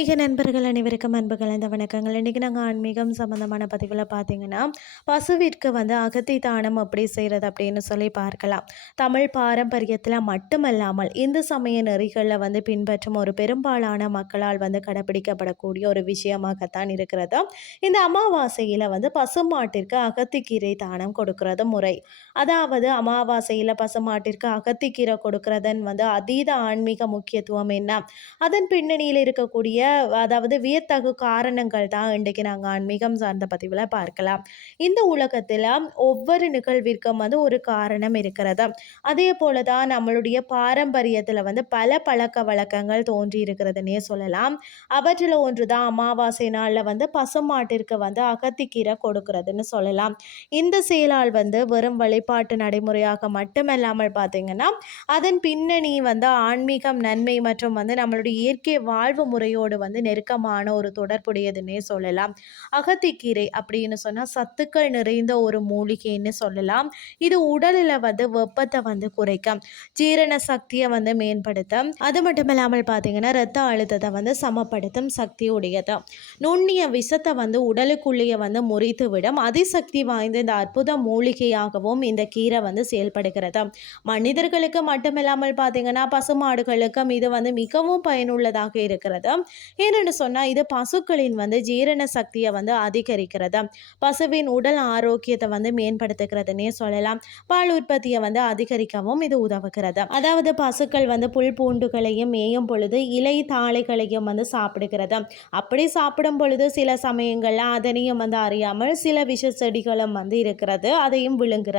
ஆன்மீக நண்பர்கள் அனைவருக்கும் அன்புகள் இந்த வணக்கங்கள். இன்றைக்கி நாங்கள் ஆன்மீகம் சம்மந்தமான பதிவில் பார்த்தீங்கன்னா பசுவிற்கு வந்து அகத்தி தானம் அப்படி செய்கிறது அப்படின்னு சொல்லி பார்க்கலாம். தமிழ் பாரம்பரியத்தில் மட்டுமல்லாமல் இந்து சமய நெறிகளில் வந்து பின்பற்றும் ஒரு பெரும்பாலான மக்களால் வந்து கடைப்பிடிக்கப்படக்கூடிய ஒரு விஷயமாகத்தான் இருக்கிறது. இந்த அமாவாசையில் வந்து பசுமாட்டிற்கு அகத்திக்கீரை தானம் கொடுக்கறது முறை. அதாவது அமாவாசையில் பசுமாட்டிற்கு அகத்திக்கீரை கொடுக்கறதன் வந்து அதீத ஆன்மீக முக்கியத்துவம் என்ன? அதன் பின்னணியில் இருக்கக்கூடிய அதாவது வியத்தகு காரணங்கள் தான் இன்றைக்கு நாங்கள் ஆன்மீகம் சார்ந்த பதிவில் பார்க்கலாம். இந்த உலகத்தில் ஒவ்வொரு நிகழ்விற்கும் வந்து ஒரு காரணம் இருக்கிறது. அதே போல தான் நம்மளுடைய பாரம்பரியத்தில் வந்து பல பழக்க வழக்கங்கள் தோன்றி இருக்கிறதுனே சொல்லலாம். அவற்றில் ஒன்று தான் அமாவாசை நாளில் வந்து பசுமாட்டிற்கு வந்து அகத்திக்கீரை கொடுக்கறதுன்னு சொல்லலாம். இந்த செயலால் வந்து வெறும் வழிபாட்டு நடைமுறையாக மட்டுமல்லாமல் பார்த்தீங்கன்னா அதன் பின்னணி வந்து ஆன்மீகம் நன்மை மற்றும் வந்து நம்மளுடைய இயற்கை வாழ்வு முறையோடு வந்து நெருக்கமான ஒரு தொடர்புடையதுன்னே சொல்லலாம். அகத்திக்கீரை அப்படின்னு சொன்னால் சத்துக்கள் நிறைந்த ஒரு மூலிகைன்னு சொல்லலாம். இது உடலில் வந்து வெப்பத்தை வந்து குறைக்கும். ஜீரண சக்தியை வந்து மேம்படுத்தும். அது மட்டும் இல்லாமல் பார்த்தீங்கன்னா ரத்த அழுத்தத்தை வந்து சமப்படுத்தும் சக்தி உடையது நுண்ணிய விஷத்தை வந்து உடலுக்குள்ளேயே வந்து முறித்து விடும் அதிசக்தி வாய்ந்த இந்த அற்புத மூலிகையாகவும் இந்த கீரை வந்து செயல்படுகிறது. மனிதர்களுக்கு மட்டுமில்லாமல் பார்த்தீங்கன்னா பசுமாடுகளுக்கும் இது வந்து மிகவும் பயனுள்ளதாக இருக்கிறது. என்னென்னு சொன்னால் இது பசுக்களின் வந்து ஜீரண சக்தியை வந்து அதிகரிக்கிறது. பசுவின் உடல் ஆரோக்கியத்தை வந்து மேம்படுத்துகிறதுனே சொல்லலாம். பால் உற்பத்தியை வந்து அதிகரிக்கவும் இது உதவுகிறது. அதாவது பசுக்கள் வந்து புல் பூண்டுகளையும் மேயும் பொழுது இலை தாளைகளையும் வந்து சாப்பிடுகிறது. அப்படி சாப்பிடும் பொழுது சில சமயங்களில் அதனையும் வந்து அறியாமல் சில விஷ செடிகளும் வந்து இருக்கிறது அதையும் விழுங்குறது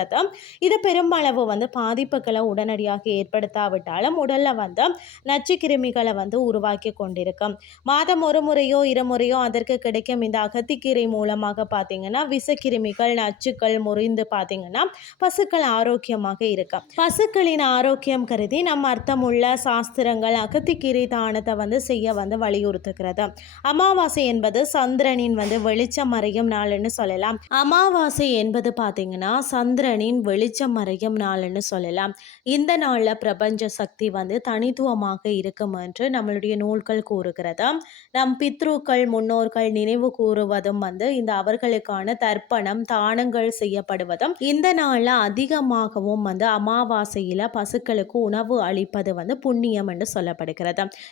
இது பெருமளவு வந்து பாதிப்புகளை உடனடியாக ஏற்படுத்தாவிட்டாலும் உடலில் வந்து நச்சு கிருமிகளை வந்து உருவாக்கி கொண்டிருக்கும். மாதம் ஒரு முறையோ இருமுறையோ அதற்கு கிடைக்கும் இந்த அகத்திக்கீரை மூலமாக பார்த்தீங்கன்னா விஷக்கிருமிகள் நச்சுக்கள் முறிந்து பார்த்தீங்கன்னா பசுக்கள் ஆரோக்கியமாக இருக்கும். பசுக்களின் ஆரோக்கியம் கருதி நம்ம அர்த்தமுள்ள சாஸ்திரங்கள் அகத்திக்கீரை தானத்தை வந்து செய்ய வந்து வலியுறுத்துகிறது. அமாவாசை என்பது சந்திரனின் வந்து வெளிச்சம் மறையும் நாள்னு சொல்லலாம். அமாவாசை என்பது பார்த்தீங்கன்னா சந்திரனின் வெளிச்சம் மறையும் நாள்னு சொல்லலாம். இந்த நாளில் பிரபஞ்ச சக்தி வந்து தனித்துவமாக இருக்கும் என்று நம்மளுடைய நூல்கள் கூறுகிறது. நம் பித்ருக்கள் முன்னோர்கள் நினைவு கூறுவதும் வந்து இந்த அவர்களுக்கான தர்ப்பணம் தானங்கள் செய்யப்படுவதும் இந்த நாளில் அதிகமாகவும் வந்து அமாவாசையில் பசுக்களுக்கு உணவு அளிப்பது வந்து புண்ணியம் என்று சொல்லப்படுகிறது.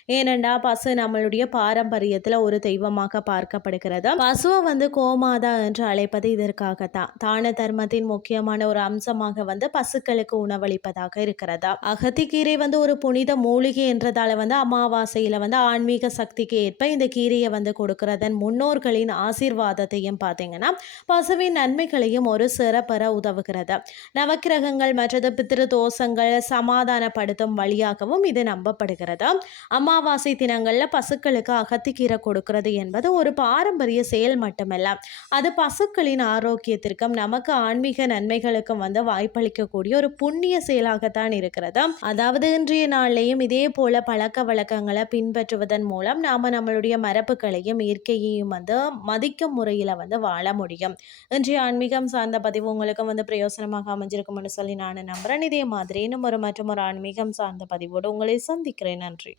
ஏனென்றா பசு நம்மளுடைய பாரம்பரியத்தில் ஒரு தெய்வமாக பார்க்கப்படுகிறது. பசுவை வந்து கோமாதா என்று அழைப்பது இதற்காகத்தான். தான தர்மத்தின் முக்கியமான ஒரு அம்சமாக வந்து பசுக்களுக்கு உணவளிப்பதாக இருக்கிறதா? அகத்திக்கீரை வந்து ஒரு புனித மூலிகை என்றதால வந்து அமாவாசையில் வந்து ஆன்மீக சக்தி சக்திக்கு ஏற்ப இந்த கீரையை வந்து கொடுக்கறதன் முன்னோர்களின் ஆசீர்வாதத்தையும் பார்த்தீங்கன்னா பசுவின் நன்மைகளையும் ஒரு சிறப்பெற உதவுகிறது. நவக்கிரகங்கள் மற்றது பித்திரு தோஷங்கள் சமாதானப்படுத்தும் வழியாகவும் இது நம்பப்படுகிறது. அமாவாசை தினங்களில் பசுக்களுக்கு அகத்திக்கீரை கொடுக்கிறது என்பது ஒரு பாரம்பரிய செயல் மட்டுமல்ல. அது பசுக்களின் ஆரோக்கியத்திற்கும் நமக்கு ஆன்மீக நன்மைகளுக்கும் வந்து வாய்ப்பளிக்கக்கூடிய ஒரு புண்ணிய செயலாகத்தான் இருக்கிறது. அதாவது இன்றைய நாள்லையும் இதே போல பழக்க வழக்கங்களை பின்பற்றுவதன் மூலம் நாம் நம்மளுடைய மரபுகளையும் இயற்கையையும் வந்து மதிக்கும் முறையில் வந்து வாழ முடியும். இன்றைய ஆன்மீகம் சார்ந்த பதிவு உங்களுக்கு வந்து பிரயோசனமாக அமைஞ்சிருக்கும்னு சொல்லி நான் நம்புகிறேன் இதே மாதிரி இன்னும் ஒரு மற்றும் ஒரு ஆன்மீகம் சார்ந்த பதிவோடு உங்களை சந்திக்கிறேன். நன்றி.